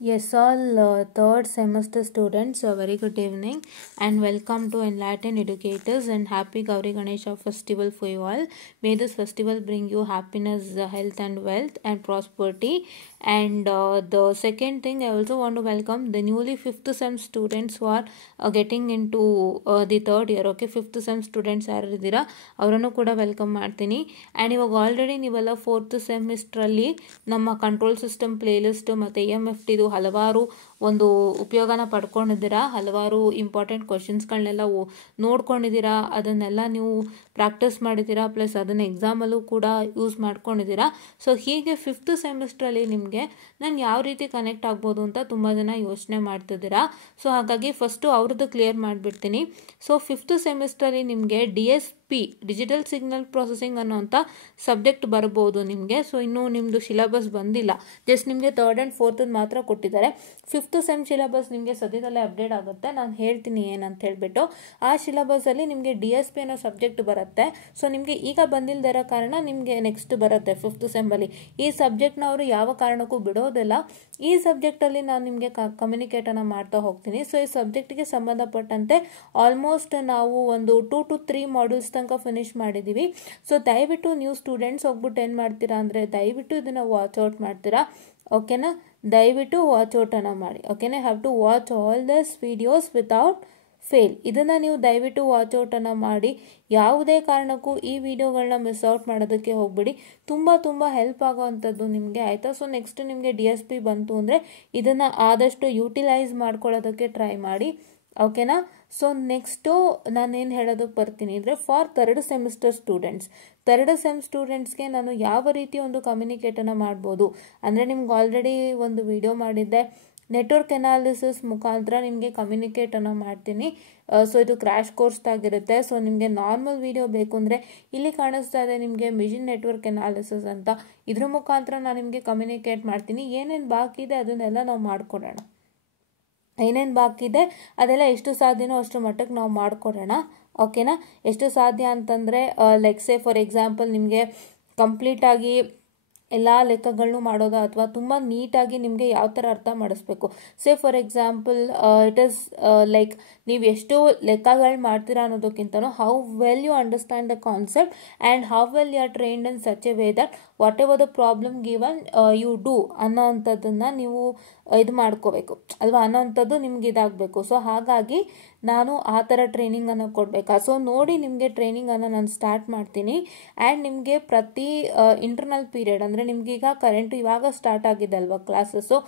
Yes, all third semester students, a very good evening and welcome to Enlightened Educators and happy Gauri Ganesha festival for you all. May this festival bring you happiness, health and wealth and prosperity. And the second thing, I also want to welcome the newly 5th sem students who are getting into the third year. Okay, 5th sem students ಯಾರು ಇದ್ದೀರಾ ಅವರನ್ನು ಕೂಡ welcome ಮಾಡ್ತೀನಿ. And ಇವಾಗ already ನೀವೆಲ್ಲ 4th ಸೆಮಿಸ್ಟ್ರಲ್ಲಿ ನಮ್ಮ control system playlist ಮತ್ತು EMFTದು ಹಲವಾರು ಒಂದು ಉಪಯೋಗನ ಪಡ್ಕೊಂಡಿದ್ದೀರಾ, ಹಲವಾರು ಇಂಪಾರ್ಟೆಂಟ್ ಕ್ವಶನ್ಸ್ಗಳನ್ನೆಲ್ಲ ನೋಡ್ಕೊಂಡಿದ್ದೀರಾ, ಅದನ್ನೆಲ್ಲ ನೀವು ಪ್ರಾಕ್ಟೀಸ್ ಮಾಡಿದ್ದೀರಾ, ಪ್ಲಸ್ ಅದನ್ನು ಎಕ್ಸಾಮಲ್ಲೂ ಕೂಡ ಯೂಸ್ ಮಾಡ್ಕೊಂಡಿದ್ದೀರಾ. ಸೊ ಹೀಗೆ 5th ಸೆಮಿಸ್ಟ್ರಲ್ಲಿ ನಿಮಗೆ ನಾನು ಯಾವ ರೀತಿ ಕನೆಕ್ಟ್ ಆಗ್ಬೋದು ಅಂತ ತುಂಬ ಜನ ಯೋಚನೆ ಮಾಡ್ತಿದ್ದೀರಾ. ಸೊ ಹಾಗಾಗಿ ಫಸ್ಟು ಅವ್ರದ್ದು ಕ್ಲಿಯರ್ ಮಾಡಿಬಿಡ್ತೀನಿ. ಸೊ 5th ಸೆಮಿಸ್ಟ್ರಲ್ಲಿ ನಿಮಗೆ DSP ಡಿಜಿಟಲ್ ಸಿಗ್ನಲ್ ಪ್ರೊಸೆಸಿಂಗ್ ಅನ್ನೋಂಥ ಸಬ್ಜೆಕ್ಟ್ ಬರ್ಬೋದು ನಿಮಗೆ. ಸೊ ಇನ್ನೂ ನಿಮ್ಮದು ಸಿಲೆಬಸ್ ಬಂದಿಲ್ಲ, ಜಸ್ಟ್ ನಿಮಗೆ 3rd and 4th ಮಾತ್ರ ಕೊಟ್ಟಿದ್ದಾರೆ. 5th ಸೆಮ್ ಸಿಲೆಬಸ್ ನಿಮಗೆ ಸದ್ಯದಲ್ಲೇ ಅಪ್ಡೇಟ್ ಆಗುತ್ತೆ, ನಾನು ಹೇಳ್ತೀನಿ ಏನಂತ ಹೇಳ್ಬಿಟ್ಟು. ಆ ಸಿಲೆಬಸಲ್ಲಿ ನಿಮಗೆ DSP ಅನ್ನೋ ಸಬ್ಜೆಕ್ಟ್ ಬರುತ್ತೆ. ಸೊ ನಿಮಗೆ ಈಗ ಬಂದಿಲ್ಲದೆ ಇರೋ ಕಾರಣ ನಿಮಗೆ ನೆಕ್ಸ್ಟ್ ಬರುತ್ತೆ 5th ಸೆಮ್ಮಲ್ಲಿ. ಈ ಸಬ್ಜೆಕ್ಟ್ನ ಅವರು ಯಾವ ಕಾರಣಕ್ಕೂ ಬಿಡೋದಿಲ್ಲ. ಈ ಸಬ್ಜೆಕ್ಟಲ್ಲಿ ನಾನು ನಿಮಗೆ ಕಮ್ಯುನಿಕೇಟನ್ನು ಮಾಡ್ತಾ ಹೋಗ್ತೀನಿ. ಸೊ ಈ ಸಬ್ಜೆಕ್ಟಿಗೆ ಸಂಬಂಧಪಟ್ಟಂತೆ ಆಲ್ಮೋಸ್ಟ್ ನಾವು ಒಂದು 2 to 3 ಮಾಡ್ಯೂಲ್ಸ್ ತನಕ ಫಿನಿಶ್ ಮಾಡಿದ್ದೀವಿ. ಸೊ ದಯವಿಟ್ಟು ನೀವು ಸ್ಟೂಡೆಂಟ್ಸ್ ಹೋಗ್ಬಿಟ್ಟು ಏನು ಮಾಡ್ತೀರಾ ಅಂದರೆ ದಯವಿಟ್ಟು ಇದನ್ನು ವಾಚ್ಔಟ್ ಮಾಡ್ತೀರಾ, ಓಕೆನಾ? ದಯವಿಟ್ಟು ವಾಚ್ಔಟನ್ನು ಮಾಡಿ, ಓಕೆನಾ? Have to watch all these videos without fail. ಇದನ್ನು ನೀವು ದಯವಿಟ್ಟು ವಾಚ್ಔಟನ್ನು ಮಾಡಿ. ಯಾವುದೇ ಕಾರಣಕ್ಕೂ ಈ ವಿಡಿಯೋಗಳನ್ನ ಮಿಸ್ ಔಟ್ ಮಾಡೋದಕ್ಕೆ ಹೋಗ್ಬಿಡಿ. ತುಂಬ ಹೆಲ್ಪ್ ಆಗೋವಂಥದ್ದು ನಿಮಗೆ, ಆಯಿತಾ? ಸೊ ನೆಕ್ಸ್ಟ್ ನಿಮಗೆ DSP ಬಂತು ಅಂದರೆ ಇದನ್ನು ಆದಷ್ಟು ಯೂಟಿಲೈಸ್ ಮಾಡ್ಕೊಳ್ಳೋದಕ್ಕೆ ಟ್ರೈ ಮಾಡಿ, ಓಕೆನಾ? ಸೊ ನೆಕ್ಸ್ಟು ನಾನೇನು ಹೇಳೋದಕ್ಕೆ ಬರ್ತೀನಿ ಅಂದರೆ for 3rd semester students, 3rd sem ಸ್ಟೂಡೆಂಟ್ಸ್ಗೆ ನಾನು ಯಾವ ರೀತಿ ಒಂದು ಕಮ್ಯುನಿಕೇಟನ್ನು ಮಾಡ್ಬೋದು ಅಂದರೆ ನಿಮ್ಗೆ ಆಲ್ರೆಡಿ ಒಂದು ವಿಡಿಯೋ ಮಾಡಿದ್ದೆ, ನೆಟ್ವರ್ಕ್ ಅನಾಲಿಸಿಸ್ ಮುಖಾಂತರ ನಿಮಗೆ ಕಮ್ಯುನಿಕೇಟನ್ನು ಮಾಡ್ತೀನಿ. ಸೊ ಇದು ಕ್ರ್ಯಾಶ್ ಕೋರ್ಸ್ದಾಗಿರುತ್ತೆ. ಸೊ ನಿಮಗೆ ನಾರ್ಮಲ್ ವಿಡಿಯೋ ಬೇಕು ಅಂದರೆ ಇಲ್ಲಿ ಕಾಣಿಸ್ತಾ ಇದೆ ನಿಮಗೆ ಮಿಷನ್ ನೆಟ್ವರ್ಕ್ ಅನಾಲಿಸಿಸ್ ಅಂತ, ಇದ್ರ ಮುಖಾಂತರ ನಾನು ನಿಮಗೆ ಕಮ್ಯುನಿಕೇಟ್ ಮಾಡ್ತೀನಿ. ಏನೇನು ಬಾಕಿ ಇದೆ ಅದನ್ನೆಲ್ಲ ನಾವು ಮಾಡ್ಕೊಡೋಣ, ಏನೇನು ಬಾಕಿ ಇದೆ ಅದೆಲ್ಲ ಎಷ್ಟು ಸಾಧ್ಯನೋ ಅಷ್ಟು ಮಟ್ಟಕ್ಕೆ ನಾವು ಮಾಡಿಕೊಡೋಣ, ಓಕೆನಾ? ಎಷ್ಟು ಸಾಧ್ಯ ಅಂತಂದರೆ ಲೈಕ್ ಸೇ ಫಾರ್ ಎಕ್ಸಾಂಪಲ್ ನಿಮಗೆ ಕಂಪ್ಲೀಟಾಗಿ ಎಲ್ಲ ಲೆಕ್ಕಗಳನ್ನೂ ಮಾಡೋದು ಅಥವಾ ತುಂಬ ನೀಟಾಗಿ ನಿಮಗೆ ಯಾವ ಥರ ಅರ್ಥ ಮಾಡಿಸ್ಬೇಕು. Say for example it is like ನೀವು ಎಷ್ಟು ಲೆಕ್ಕಗಳು ಮಾಡ್ತೀರಾ ಅನ್ನೋದಕ್ಕಿಂತನೂ how well you understand the concept and how well you are trained in such a way that whatever the problem given you do ಅನ್ನೋವಂಥದ್ದನ್ನು ನೀವು ಇದು ಮಾಡ್ಕೋಬೇಕು ಅಲ್ವಾ, ಅನ್ನೋವಂಥದ್ದು ನಿಮ್ಗೆ ಇದಾಗಬೇಕು. ಸೊ ಹಾಗಾಗಿ ನಾನು ಆ ಥರ ಟ್ರೈನಿಂಗನ್ನು ಕೊಡಬೇಕಾ? ಸೊ ನೋಡಿ ನಿಮಗೆ ಟ್ರೈನಿಂಗನ್ನು ನಾನು ಸ್ಟಾರ್ಟ್ ಮಾಡ್ತೀನಿ. ಆ್ಯಂಡ್ ನಿಮಗೆ ಪ್ರತಿ ಇಂಟರ್ನಲ್ ಪೀರಿಯಡ್ ಅಂದರೆ ನಿಮಗೀಗ ಕರೆಂಟು ಇವಾಗ ಸ್ಟಾರ್ಟ್ ಆಗಿದೆ ಅಲ್ವಾ ಕ್ಲಾಸಸ್ಸು.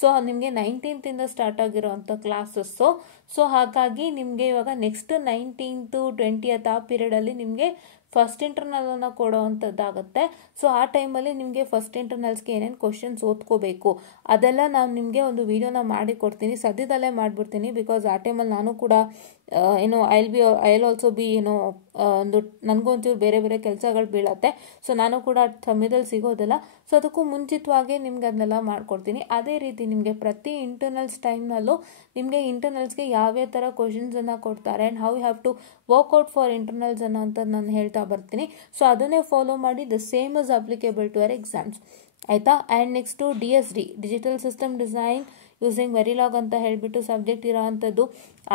ಸೊ ನಿಮಗೆ 19th ಸ್ಟಾರ್ಟ್ ಆಗಿರೋವಂಥ ಕ್ಲಾಸಸ್ಸು. ಸೊ ಹಾಗಾಗಿ ನಿಮಗೆ ಇವಾಗ ನೆಕ್ಸ್ಟ್ 19th 20th ಆ ಪೀರಿಯಡಲ್ಲಿ ನಿಮಗೆ ಫಸ್ಟ್ ಇಂಟರ್ನಲನ್ನು ಕೊಡೋವಂಥದ್ದಾಗುತ್ತೆ. ಸೊ ಆ ಟೈಮಲ್ಲಿ ನಿಮಗೆ ಫಸ್ಟ್ ಇಂಟರ್ನಲ್ಸ್ಗೆ ಏನೇನು ಕ್ವಶನ್ಸ್ ಓದ್ಕೋಬೇಕು ಅದೆಲ್ಲ ನಾನು ನಿಮಗೆ ಒಂದು ವಿಡಿಯೋನ ಮಾಡಿ ಕೊಡ್ತೀನಿ, ಸದ್ಯದಲ್ಲೇ ಮಾಡಿಬಿಡ್ತೀನಿ. ಬಿಕಾಸ್ ಆ ಟೈಮಲ್ಲಿ ನಾನು ಕೂಡ ಐ ಆಲ್ಸೋ ಬಿ ಒಂದು ನನಗೂ ಒಂಚೂರು ಬೇರೆ ಕೆಲಸಗಳು ಬೀಳತ್ತೆ. ಸೊ ನಾನು ಕೂಡ ಸಮಯದಲ್ಲಿ ಸಿಗೋದಿಲ್ಲ. ಸೊ ಅದಕ್ಕೂ ಮುಂಚಿತವಾಗಿ ನಿಮ್ಗೆ ಅದನ್ನೆಲ್ಲ ಮಾಡಿಕೊಡ್ತೀನಿ. ಅದೇ ರೀತಿ ನಿಮಗೆ ಪ್ರತಿ ಇಂಟರ್ನಲ್ಸ್ ಟೈಮ್ನಲ್ಲೂ ನಿಮಗೆ ಇಂಟರ್ನಲ್ಸ್ಗೆ ಯಾವ್ಯಾವ ಥರ ಕ್ವಶನ್ಸನ್ನು ಕೊಡ್ತಾರೆ and how you have to work out for internals ಅನ್ನೋ ಅಂಥದ್ದು ನಾನು ಹೇಳ್ತಾ ಬರ್ತೀನಿ. ಸೊ ಅದನ್ನೇ ಫಾಲೋ ಮಾಡಿ the same is applicable to our exams, ಆಯಿತಾ? And next DSD digital system design using Verilog ಅಂತ ಹೇಳಿಬಿಟ್ಟು ಸಬ್ಜೆಕ್ಟ್ ಇರೋ ಅಂಥದ್ದು,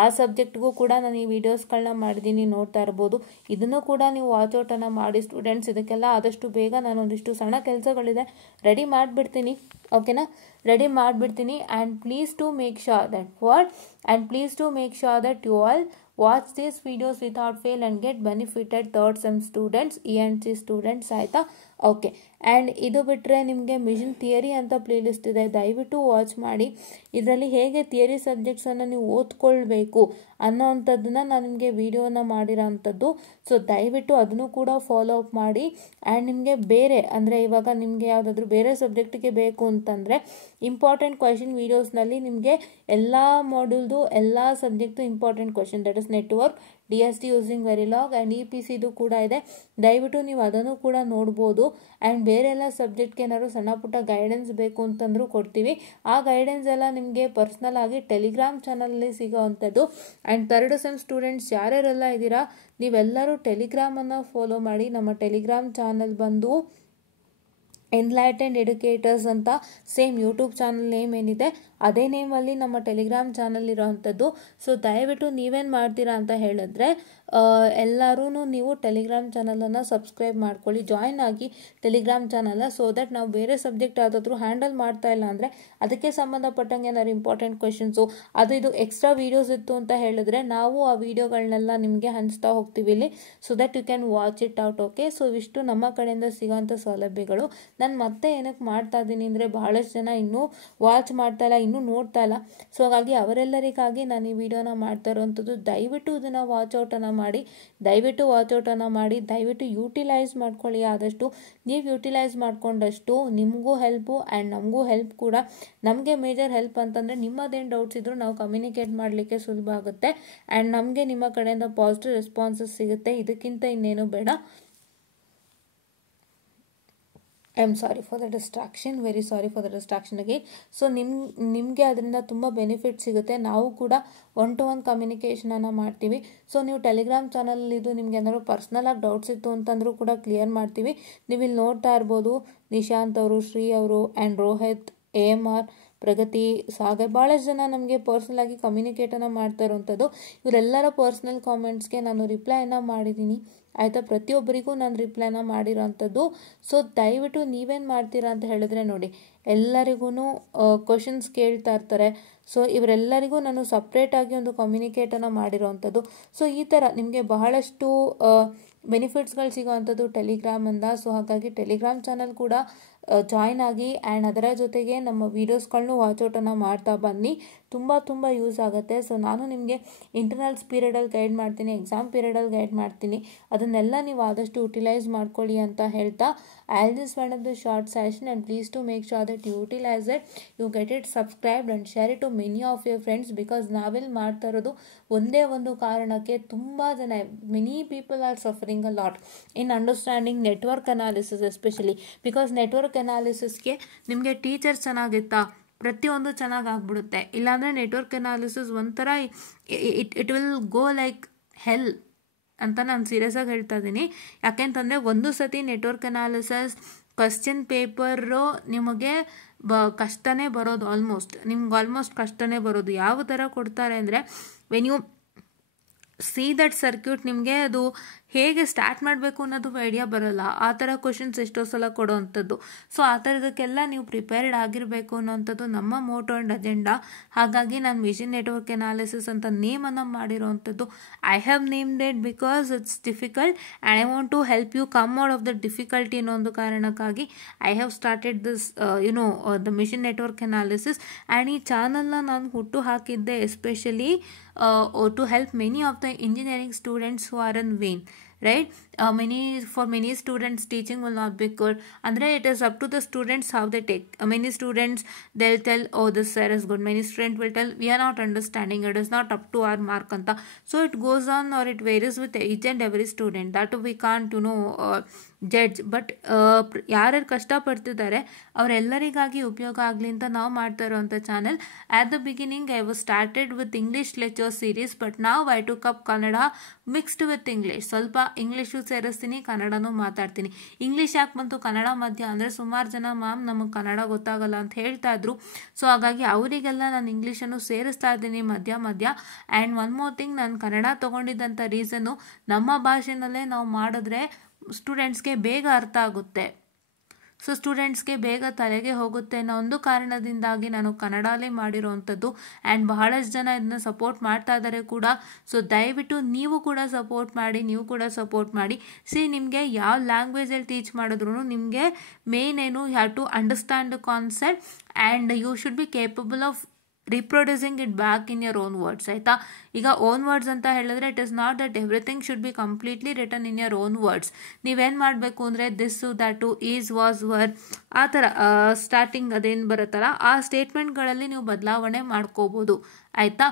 ಆ ಸಬ್ಜೆಕ್ಟ್ಗೂ ಕೂಡ ನಾನು ಈ ವಿಡಿಯೋಸ್ಗಳನ್ನ ಮಾಡಿದ್ದೀನಿ, ನೋಡ್ತಾ ಇರ್ಬೋದು. ಇದನ್ನು ಕೂಡ ನೀವು ವಾಚ್ಔಟನ್ನು ಮಾಡಿ ಸ್ಟೂಡೆಂಟ್ಸ್. ಇದಕ್ಕೆಲ್ಲ ಆದಷ್ಟು ಬೇಗ ನಾನು ಒಂದಿಷ್ಟು ಸಣ್ಣ ಕೆಲಸಗಳಿದೆ ರೆಡಿ ಮಾಡಿಬಿಡ್ತೀನಿ, ಓಕೆನಾ? ರೆಡಿ ಮಾಡಿಬಿಡ್ತೀನಿ. And please to make sure that you all watch these videos without fail and get benefited 3rd sem students, ENC students, ಆಯಿತಾ? ಓಕೆ. ಆ್ಯಂಡ್ ಇದು ಬಿಟ್ಟರೆ ನಿಮಗೆ ಮಿಷನ್ ಥಿಯರಿ ಅಂತ ಪ್ಲೇಲಿಸ್ಟ್ ಇದೆ, ದಯವಿಟ್ಟು ವಾಚ್ ಮಾಡಿ. ಇದರಲ್ಲಿ ಹೇಗೆ ಥಿಯರಿ ಸಬ್ಜೆಕ್ಟ್ಸನ್ನು ನೀವು ಓದ್ಕೊಳ್ಬೇಕು ಅನ್ನೋ ಅಂಥದ್ದನ್ನು ನಾನು ನಿಮಗೆ ವಿಡಿಯೋನ ಮಾಡಿರೋ ಅಂಥದ್ದು. ಸೊ ದಯವಿಟ್ಟು ಅದನ್ನು ಕೂಡ ಫಾಲೋ ಅಪ್ ಮಾಡಿ. ಆ್ಯಂಡ್ ನಿಮಗೆ ಬೇರೆ ಅಂದರೆ ಇವಾಗ ನಿಮಗೆ ಯಾವುದಾದ್ರೂ ಬೇರೆ ಸಬ್ಜೆಕ್ಟಿಗೆ ಬೇಕು ಅಂತಂದರೆ ಇಂಪಾರ್ಟೆಂಟ್ ಕ್ವೆಶನ್ ವೀಡಿಯೋಸ್ನಲ್ಲಿ ನಿಮಗೆ ಎಲ್ಲ ಮಾಡ್ಯೂಲ್ದು ಎಲ್ಲ subject important question that is network DSD using Verilog and EPCದು ಕೂಡ ಇದೆ, ದಯವಿಟ್ಟು ನೀವು ಅದನ್ನು ಕೂಡ ನೋಡ್ಬೋದು. ಆ್ಯಂಡ್ ಬೇರೆ ಎಲ್ಲ ಸಬ್ಜೆಕ್ಟ್ಗೆ ಏನಾದ್ರು ಸಣ್ಣ ಪುಟ್ಟ ಗೈಡೆನ್ಸ್ ಬೇಕು ಅಂತಂದರೂ ಕೊಡ್ತೀವಿ. ಆ ಗೈಡೆನ್ಸ್ ಎಲ್ಲ ನಿಮಗೆ ಪರ್ಸ್ನಲ್ ಆಗಿ ಟೆಲಿಗ್ರಾಮ್ ಚಾನಲಲ್ಲಿ ಸಿಗೋ ಅಂಥದ್ದು. ಆ್ಯಂಡ್ 3rd ಸೆಮ್ ಸ್ಟೂಡೆಂಟ್ಸ್ ಯಾರ್ಯಾರೆಲ್ಲ ಇದ್ದೀರಾ ನೀವೆಲ್ಲರೂ ಟೆಲಿಗ್ರಾಮನ್ನು ಫಾಲೋ ಮಾಡಿ. ನಮ್ಮ ಟೆಲಿಗ್ರಾಮ್ ಚಾನಲ್ ಬಂದು ಎನ್ಲೈಟೆಂಡ್ ಎಡ್ಯುಕೇಟರ್ಸ್ ಅಂತ ಸೇಮ್ ಯೂಟ್ಯೂಬ್ ಚಾನಲ್ ನೇಮ್ ಏನಿದೆ ಅದೇ ನೇಮಲ್ಲಿ ನಮ್ಮ ಟೆಲಿಗ್ರಾಮ್ ಚಾನಲ್ ಇರೋವಂಥದ್ದು. ಸೊ ದಯವಿಟ್ಟು ನೀವೇನು ಮಾಡ್ತೀರಾ ಅಂತ ಹೇಳಿದ್ರೆ ಎಲ್ಲರೂ ನೀವು ಟೆಲಿಗ್ರಾಮ್ ಚಾನಲನ್ನು ಸಬ್ಸ್ಕ್ರೈಬ್ ಮಾಡ್ಕೊಳ್ಳಿ, ಜಾಯಿನ್ ಆಗಿ ಟೆಲಿಗ್ರಾಮ್ ಚಾನಲ್ನ. ಸೊ ದಟ್ ನಾವು ಬೇರೆ ಸಬ್ಜೆಕ್ಟ್ ಯಾವುದಾದ್ರೂ ಹ್ಯಾಂಡಲ್ ಮಾಡ್ತಾ ಇಲ್ಲ ಅಂದರೆ ಅದಕ್ಕೆ ಸಂಬಂಧಪಟ್ಟಂಗೆ ಏನಾದ್ರು ಇಂಪಾರ್ಟೆಂಟ್ ಕ್ವೆಶನ್ಸು ಇದು ಎಕ್ಸ್ಟ್ರಾ ವೀಡಿಯೋಸ್ ಇತ್ತು ಅಂತ ಹೇಳಿದ್ರೆ ನಾವು ಆ ವಿಡಿಯೋಗಳನ್ನೆಲ್ಲ ನಿಮಗೆ ಹಂಚ್ತಾ ಹೋಗ್ತೀವಿ ಇಲ್ಲಿ. So that you can watch it out. Okay, so ಇಷ್ಟು ನಮ್ಮ ಕಡೆಯಿಂದ ಸಿಗೋಂಥ ಸೌಲಭ್ಯಗಳು. ನಾನು ಮತ್ತೆ ಏನಕ್ಕೆ ಮಾಡ್ತಾ ಇದ್ದೀನಿ ಅಂದರೆ ಬಹಳಷ್ಟು ಜನ ಇನ್ನೂ ವಾಚ್ ಮಾಡ್ತಾ ಇಲ್ಲ, ಇನ್ನೂ ನೋಡ್ತಾ ಇಲ್ಲ. ಸೊ ಹಾಗಾಗಿ ಅವರೆಲ್ಲರಿಗಾಗಿ ನಾನು ಈ ವಿಡಿಯೋನ ಮಾಡ್ತಾ ಇರೋವಂಥದ್ದು. ದಯವಿಟ್ಟು ಇದನ್ನು ವಾಚ್ಔಟನ್ನು ಮಾಡಿ, ದಯವಿಟ್ಟು ಯೂಟಿಲೈಸ್ ಮಾಡ್ಕೊಳ್ಳಿ. ಆದಷ್ಟು ನೀವು ಯೂಟಿಲೈಸ್ ಮಾಡ್ಕೊಂಡಷ್ಟು ನಿಮಗೂ ಹೆಲ್ಪು ಆ್ಯಂಡ್ ನಮಗೂ ಹೆಲ್ಪ್ ಕೂಡ. ನಮಗೆ ಮೇಜರ್ ಹೆಲ್ಪ್ ಅಂತಂದರೆ ನಿಮ್ಮದೇನು ಡೌಟ್ಸ್ ಇದ್ದರೂ ನಾವು ಕಮ್ಯುನಿಕೇಟ್ ಮಾಡಲಿಕ್ಕೆ ಸುಲಭ ಆಗುತ್ತೆ ಆ್ಯಂಡ್ ನಮಗೆ ನಿಮ್ಮ ಕಡೆಯಿಂದ ಪಾಸಿಟಿವ್ ರೆಸ್ಪಾನ್ಸಸ್ ಸಿಗುತ್ತೆ. ಇದಕ್ಕಿಂತ ಇನ್ನೇನು ಬೇಡ. I am sorry for the distraction, very sorry for the distraction again. So ನಿಮಗೆ ಅದರಿಂದ ತುಂಬ ಬೆನಿಫಿಟ್ ಸಿಗುತ್ತೆ. ನಾವು ಕೂಡ 1-to-1 ಕಮ್ಯುನಿಕೇಷನನ್ನು ಮಾಡ್ತೀವಿ. ಸೊ ನೀವು ಟೆಲಿಗ್ರಾಮ್ ಚಾನಲಲ್ಲಿದ್ದು ನಿಮ್ಗೆ ಏನಾದ್ರು ಪರ್ಸ್ನಲಾಗಿ ಡೌಟ್ಸ್ ಇತ್ತು ಅಂತಂದರೂ ಕೂಡ ಕ್ಲಿಯರ್ ಮಾಡ್ತೀವಿ. ನೀವು ಇಲ್ಲಿ ನೋಡ್ತಾ ಇರ್ಬೋದು, ನಿಶಾಂತ್ ಅವರು, ಶ್ರೀ ಅವರು ಆ್ಯಂಡ್ ರೋಹಿತ್, AMR, ಪ್ರಗತಿ, ಸಾಗರ್, ಭಾಳಷ್ಟು ಜನ ನಮಗೆ ಪರ್ಸ್ನಲಾಗಿ ಕಮ್ಯುನಿಕೇಟನ್ನು ಮಾಡ್ತಾ ಇರೋವಂಥದ್ದು. ಇವರೆಲ್ಲರ ಪರ್ಸ್ನಲ್ ಕಾಮೆಂಟ್ಸ್ಗೆ ನಾನು ರಿಪ್ಲೈನ ಮಾಡಿದ್ದೀನಿ ಆಯಿತಾ. ಪ್ರತಿಯೊಬ್ಬರಿಗೂ ನಾನು ರಿಪ್ಲೈನ ಮಾಡಿರೋವಂಥದ್ದು. ಸೊ ದಯವಿಟ್ಟು ನೀವೇನು ಮಾಡ್ತೀರಾ ಅಂತ ಹೇಳಿದ್ರೆ ನೋಡಿ, ಎಲ್ಲರಿಗೂ ಕ್ವಶನ್ಸ್ ಕೇಳ್ತಾ ಇರ್ತಾರೆ. ಸೊ ಇವರೆಲ್ಲರಿಗೂ ನಾನು ಸಪ್ರೇಟಾಗಿ ಒಂದು ಕಮ್ಯುನಿಕೇಟನ್ನು ಮಾಡಿರೋವಂಥದ್ದು. ಸೊ ಈ ಥರ ನಿಮಗೆ ಬಹಳಷ್ಟು ಬೆನಿಫಿಟ್ಸ್ಗಳು ಸಿಗೋವಂಥದ್ದು ಟೆಲಿಗ್ರಾಮಿಂದ. ಸೊ ಹಾಗಾಗಿ ಟೆಲಿಗ್ರಾಮ್ ಚಾನಲ್ ಕೂಡ ಜಾಯಿನ್ ಆಗಿ ಆ್ಯಂಡ್ ಅದರ ಜೊತೆಗೆ ನಮ್ಮ ವೀಡಿಯೋಸ್ಗಳನ್ನೂ ವಾಚೌಟನ್ನು ಮಾಡ್ತಾ ಬನ್ನಿ. ತುಂಬ ಯೂಸ್ ಆಗುತ್ತೆ. ಸೊ ನಾನು ನಿಮಗೆ ಇಂಟರ್ನಲ್ಸ್ ಪೀರಿಯಡಲ್ಲಿ ಗೈಡ್ ಮಾಡ್ತೀನಿ, ಎಕ್ಸಾಮ್ ಪೀರಿಯಡಲ್ಲಿ ಗೈಡ್ ಮಾಡ್ತೀನಿ. ಅದನ್ನೆಲ್ಲ ನೀವು ಆದಷ್ಟು ಯುಟಿಲೈಸ್ ಮಾಡ್ಕೊಳ್ಳಿ ಅಂತ ಹೇಳ್ತಾ, I just one of the short session and please to make sure that you utilise it, you get it subscribed and share it to many of your friends. Because ನಾವೆಲ್ಲಿ ಮಾಡ್ತಾ ಇರೋದು ಒಂದೇ ಒಂದು ಕಾರಣಕ್ಕೆ ತುಂಬ ಜನ, many people are suffering a lot in understanding network analysis especially. Because network ಅನಾಲಿಸಿಸ್ಗೆ ನಿಮಗೆ teachers ಚೆನ್ನಾಗಿತ್ತಾ, ಪ್ರತಿಯೊಂದು ಚೆನ್ನಾಗಿ ಆಗ್ಬಿಡುತ್ತೆ. ಇಲ್ಲಾಂದರೆ ನೆಟ್ವರ್ಕ್ ಅನಾಲಿಸಿಸ್ ಒಂಥರ ಇಟ್ ವಿಲ್ ಗೋ ಲೈಕ್ ಹೆಲ್ ಅಂತ ನಾನು ಸೀರಿಯಸ್ ಆಗಿ ಹೇಳ್ತಾ ಇದ್ದೀನಿ. ಯಾಕೆಂತಂದರೆ ಒಂದು ಸತಿ ನೆಟ್ವರ್ಕ್ ಅನಾಲಿಸಿಸ್ ಕ್ವಶ್ಚನ್ ಪೇಪರು ನಿಮಗೆ ಕಷ್ಟನೇ ಬರೋದು. ಆಲ್ಮೋಸ್ಟ್ ಕಷ್ಟನೇ ಬರೋದು. ಯಾವ ಥರ ಕೊಡ್ತಾರೆ ಅಂದರೆ, when U see that circuit ನಿಮಗೆ ಅದು ಹೇಗೆ ಸ್ಟಾರ್ಟ್ ಮಾಡಬೇಕು ಅನ್ನೋದು ಐಡಿಯಾ ಬರೋಲ್ಲ. ಆ ಥರ ಕ್ವಶನ್ಸ್ ಎಷ್ಟೋ ಸಲ ಕೊಡೋವಂಥದ್ದು. ಸೊ ಆ ಥರದಕ್ಕೆಲ್ಲ ನೀವು ಪ್ರಿಪೇರ್ಡ್ ಆಗಿರಬೇಕು ಅನ್ನೋವಂಥದ್ದು ನಮ್ಮ ಮೋಟೋ ಆ್ಯಂಡ್ ಅಜೆಂಡಾ. ಹಾಗಾಗಿ ನಾನು ವಿಷನ್ ನೆಟ್ವರ್ಕ್ ಅನಾಲಿಸಿಸ್ ಅಂತ ನೇಮನ್ನು ಮಾಡಿರೋವಂಥದ್ದು. I have named it because it's difficult and I want to help you come out of the difficulty ಅನ್ನೋ ಒಂದು ಕಾರಣಕ್ಕಾಗಿ I have started this the mission network analysis. And ಈ ಚಾನಲ್ನ ನಾನು ಹುಟ್ಟು ಹಾಕಿದ್ದೆ especially to help many of the engineering students who are in vain, right? For many students teaching will not be good. Andre it is up to the students how they take. Many students they'll tell, oh this sir is good. Many students will tell we are not understanding, it is not up to our mark anta. So it goes on or it varies with each and every student. That we can't judge. But ಯಾರ್ಯಾರು ಕಷ್ಟಪಡ್ತಿದ್ದಾರೆ ಅವರೆಲ್ಲರಿಗಾಗಿ ಉಪಯೋಗ ಆಗಲಿ ಅಂತ ನಾವು ಮಾಡ್ತಾ ಇರೋವಂಥ channel. At the beginning I was started with English lecture series, but ನಾವು I took up Kannada mixed with English. ಸ್ವಲ್ಪ ಇಂಗ್ಲೀಷು ಸೇರಿಸ್ತೀನಿ, ಕನ್ನಡನೂ ಮಾತಾಡ್ತೀನಿ. ಇಂಗ್ಲೀಷ್ ಯಾಕೆ ಬಂತು ಕನ್ನಡ ಮಧ್ಯ ಅಂದರೆ, ಸುಮಾರು ಜನ ಮ್ಯಾಮ್ ನಮಗೆ ಕನ್ನಡ ಗೊತ್ತಾಗಲ್ಲ ಅಂತ ಹೇಳ್ತಾ ಇದ್ರು. ಸೊ ಹಾಗಾಗಿ ಅವರಿಗೆಲ್ಲ ನಾನು ಇಂಗ್ಲೀಷನ್ನು ಸೇರಿಸ್ತಾ ಇದ್ದೀನಿ ಮಧ್ಯ. ಆ್ಯಂಡ್ ಒನ್ ಮೋರ್ ಥಿಂಗ್, ನಾನು ಕನ್ನಡ ತೊಗೊಂಡಿದ್ದಂಥ ರೀಸನ್ನು ನಮ್ಮ ಭಾಷೆನಲ್ಲೇ ನಾವು ಮಾಡಿದ್ರೆ ಸ್ಟೂಡೆಂಟ್ಸ್ಗೆ ಬೇಗ ಅರ್ಥ ಆಗುತ್ತೆ. ಸೊ ಸ್ಟೂಡೆಂಟ್ಸ್ಗೆ ಬೇಗ ತಲೆಗೆ ಹೋಗುತ್ತೆ ಅನ್ನೋ ಒಂದು ಕಾರಣದಿಂದಾಗಿ ನಾನು ಕನ್ನಡಲ್ಲೇ ಮಾಡಿರೋವಂಥದ್ದು. ಆ್ಯಂಡ್ ಬಹಳಷ್ಟು ಜನ ಇದನ್ನ ಸಪೋರ್ಟ್ ಮಾಡ್ತಾ ಇದ್ದಾರೆ ಕೂಡ. ಸೊ ದಯವಿಟ್ಟು ನೀವು ಕೂಡ ಸಪೋರ್ಟ್ ಮಾಡಿ. ಸಿ ನಿಮಗೆ ಯಾವ ಲ್ಯಾಂಗ್ವೇಜಲ್ಲಿ ಟೀಚ್ ಮಾಡಿದ್ರು ನಿಮಗೆ ಮೇನ್ ಏನು, you have to understand the concept and you should be capable of reproducing it back in your own words. ಆಯಿತಾ, ಈಗ ಓನ್ ವರ್ಡ್ಸ್ ಅಂತ ಹೇಳಿದ್ರೆ it is not that everything should be completely written in your own words. ನೀವೇನು ಮಾಡಬೇಕು ಅಂದರೆ this, that, is, was, were, ಆ ಥರ starting ಅದೇನು ಬರುತ್ತಲ್ಲ ಆ ಸ್ಟೇಟ್ಮೆಂಟ್ಗಳಲ್ಲಿ ನೀವು ಬದಲಾವಣೆ ಮಾಡ್ಕೋಬೋದು. ಆಯಿತಾ.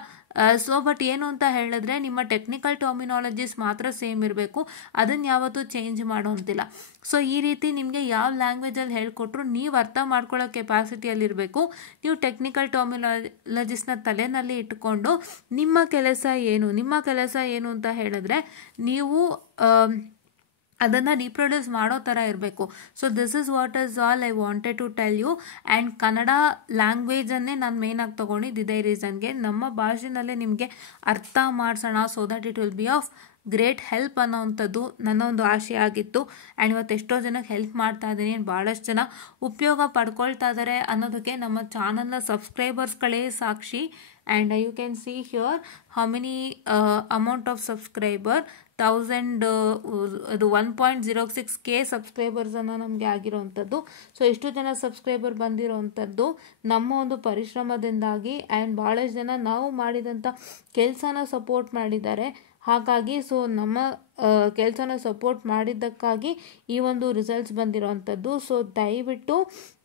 ಸೊ ಬಟ್ ಏನು ಅಂತ ಹೇಳಿದ್ರೆ ನಿಮ್ಮ ಟೆಕ್ನಿಕಲ್ ಟರ್ಮಿನಾಲಜೀಸ್ ಮಾತ್ರ ಸೇಮ್ ಇರಬೇಕು, ಅದನ್ನು ಯಾವತ್ತೂ ಚೇಂಜ್ ಮಾಡೋಂತಿಲ್ಲ. ಸೊ ಈ ರೀತಿ ನಿಮಗೆ ಯಾವ ಲ್ಯಾಂಗ್ವೇಜಲ್ಲಿ ಹೇಳ್ಕೊಟ್ರು ನೀವು ಅರ್ಥ ಮಾಡ್ಕೊಳ್ಳೋ ಕೆಪಾಸಿಟಿಯಲ್ಲಿರಬೇಕು. ನೀವು ಟೆಕ್ನಿಕಲ್ ಟರ್ಮಿನಾಲಜೀಸ್ನ ತಲೆನಲ್ಲಿ ಇಟ್ಕೊಂಡು ನಿಮ್ಮ ಕೆಲಸ ಏನು ಅಂತ ಹೇಳಿದ್ರೆ ನೀವು ಅದನ್ನು ರೀಪ್ರೊಡ್ಯೂಸ್ ಮಾಡೋ ಥರ ಇರಬೇಕು. So this is what is all I wanted to tell you. And Kannada ಲ್ಯಾಂಗ್ವೇಜನ್ನೇ ನಾನು ಮೇನಾಗಿ ತೊಗೊಂಡಿದ್ದು ಇದೇ ರೀಸನ್ಗೆ, ನಮ್ಮ ಭಾಷೆನಲ್ಲೇ ನಿಮಗೆ ಅರ್ಥ ಮಾಡಿಸೋಣ, so that it will be of great help ಅನ್ನೋವಂಥದ್ದು ನನ್ನ ಒಂದು ಆಶೆ ಆಗಿತ್ತು. ಆ್ಯಂಡ್ ಇವತ್ತು ಎಷ್ಟೋ ಜನಕ್ಕೆ ಹೆಲ್ಪ್ ಮಾಡ್ತಾ ಇದ್ದೀನಿ, ಭಾಳಷ್ಟು ಜನ ಉಪಯೋಗ ಪಡ್ಕೊಳ್ತಾ ಇದ್ದಾರೆ ಅನ್ನೋದಕ್ಕೆ ನಮ್ಮ ಚಾನಲ್ನ ಸಬ್ಸ್ಕ್ರೈಬರ್ಸ್ಗಳೇ ಸಾಕ್ಷಿ. And you can see here how many amount of subscriber 1000 ಅದು 1.06K ಸಬ್ಸ್ಕ್ರೈಬರ್ಸನ್ನು ನಮಗೆ ಆಗಿರೋವಂಥದ್ದು. ಸೊ ಎಷ್ಟು ಜನ ಸಬ್ಸ್ಕ್ರೈಬರ್ ಬಂದಿರೋವಂಥದ್ದು ನಮ್ಮ ಒಂದು ಪರಿಶ್ರಮದಿಂದಾಗಿ. ಆ್ಯಂಡ್ ಭಾಳಷ್ಟು ಜನ ನಾವು ಮಾಡಿದಂಥ ಕೆಲಸನ ಸಪೋರ್ಟ್ ಮಾಡಿದ್ದಾರೆ. ಹಾಗಾಗಿ ಸೊ ನಮ್ಮ ಕೆಲಸನ ಸಪೋರ್ಟ್ ಮಾಡಿದ್ದಕ್ಕಾಗಿ ಈ ಒಂದು ರಿಸಲ್ಟ್ಸ್ ಬಂದಿರೋವಂಥದ್ದು. ಸೊ ದಯವಿಟ್ಟು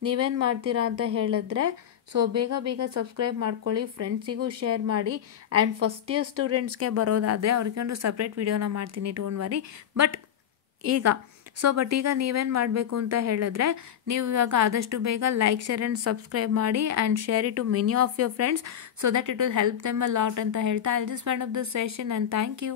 ನೀವೇನು ಮಾಡ್ತೀರಾ ಅಂತ ಹೇಳಿದ್ರೆ, ಸೊ ಬೇಗ ಸಬ್ಸ್ಕ್ರೈಬ್ ಮಾಡ್ಕೊಳ್ಳಿ, ಫ್ರೆಂಡ್ಸಿಗೂ ಶೇರ್ ಮಾಡಿ. ಆ್ಯಂಡ್ ಫಸ್ಟ್ ಇಯರ್ ಸ್ಟೂಡೆಂಟ್ಸ್ಗೆ ಬರೋದಾದರೆ ಅವ್ರಿಗೆ ಒಂದು ಸಪ್ರೇಟ್ ವಿಡಿಯೋನ ಮಾಡ್ತೀನಿ, ಡೋಂಟ್ ವರಿ. ಬಟ್ ಈಗ ನೀವೇನು ಮಾಡಬೇಕು ಅಂತ ಹೇಳಿದ್ರೆ, ನೀವು ಇವಾಗ ಆದಷ್ಟು ಬೇಗ ಲೈಕ್, ಶೇರ್ ಆ್ಯಂಡ್ ಸಬ್ಸ್ಕ್ರೈಬ್ ಮಾಡಿ and share it to many of your friends so that it will help them a lot ಅಂತ ಹೇಳ್ತಾ I just wind up this session and thank you.